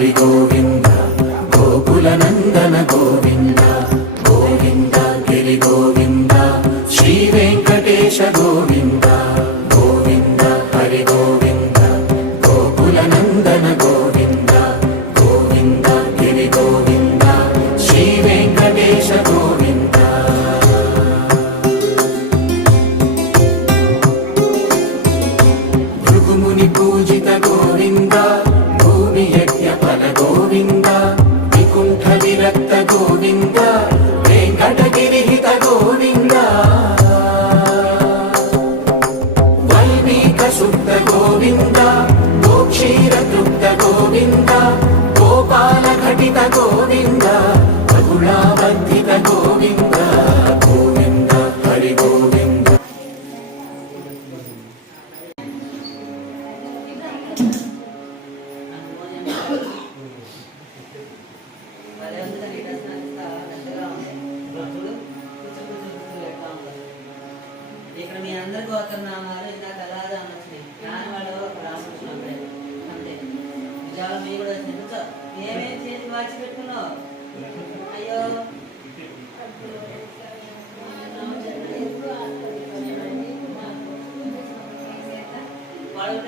హరి గోవింద గోకుల నందన గోవింద గోవింద గిరి గోవింద శ్రీ వెంకటేశ గోవింద గోవింద హరి గోవింద గోకుల నందన గోవింద గోవింద గిరి గోవింద శ్రీ వెంకటేశ గోవింద భృగుముని పూజిత గోవింద భూమి యజ్ఞ ఫల గోవింద వికుంఠ విరక్త గోవింద వెంకటగిరి హిత గోవింద వల్మీక శుద్ధ గోవింద గోక్షీర తృప్త గోవింద గోపాల ఘటిత గోవింద రఘుణావర్ధిత గోవింద గోవింద హరి గోవింద ఇక్కడ మీ అందరి గోత్రనామాలు ఇంకా తలాదా వచ్చినాయి జ్ఞానవాడు రామకృష్ణ అంతే నిజాలు మీ కూడా తెలుసా ఏమేమి చేసి మార్చి పెట్టుకున్నావు అయ్యో వాడు